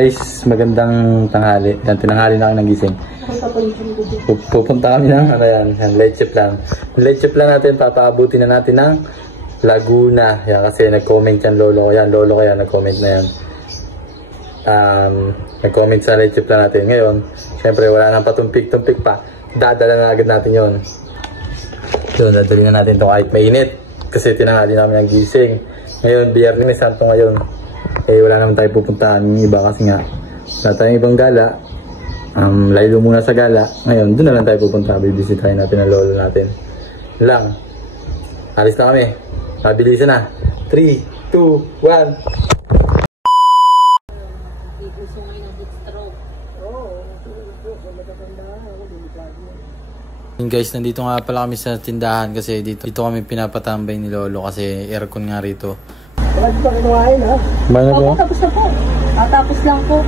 Guys, magandang tanghali. Yan, tinanghali na kami ng gising. Pupunta kami ng ano yan, leche plan. Leche plan natin, papaabuti na natin ng Laguna. Yan, kasi nag-comment yan lolo ko. Yan, lolo ko yan, nag-comment na yan. Nag-comment sa leche plan natin. Ngayon, syempre wala nang patumpik-tumpik pa. Dadala na agad natin yon. Yun, dadali na natin ito kahit mainit. Kasi tinanghali namin ng gising. Ngayon, Biyernes Santo ngayon. Eh, wala naman tayo pupuntahan yung iba kasi nga wala tayong ibang gala. Laylo muna sa gala. Ngayon, doon na lang tayo pupunta. Bibisitahin natin ang lolo natin. Lang. Alis na kami. Mabilisan na. 3, 2, 1. Guys, nandito nga pala kami sa tindahan kasi dito kami pinapatambay ni lolo kasi aircon nga rito. Wala dito kinuhain ha? Opo, tapos na po. Tapos lang po.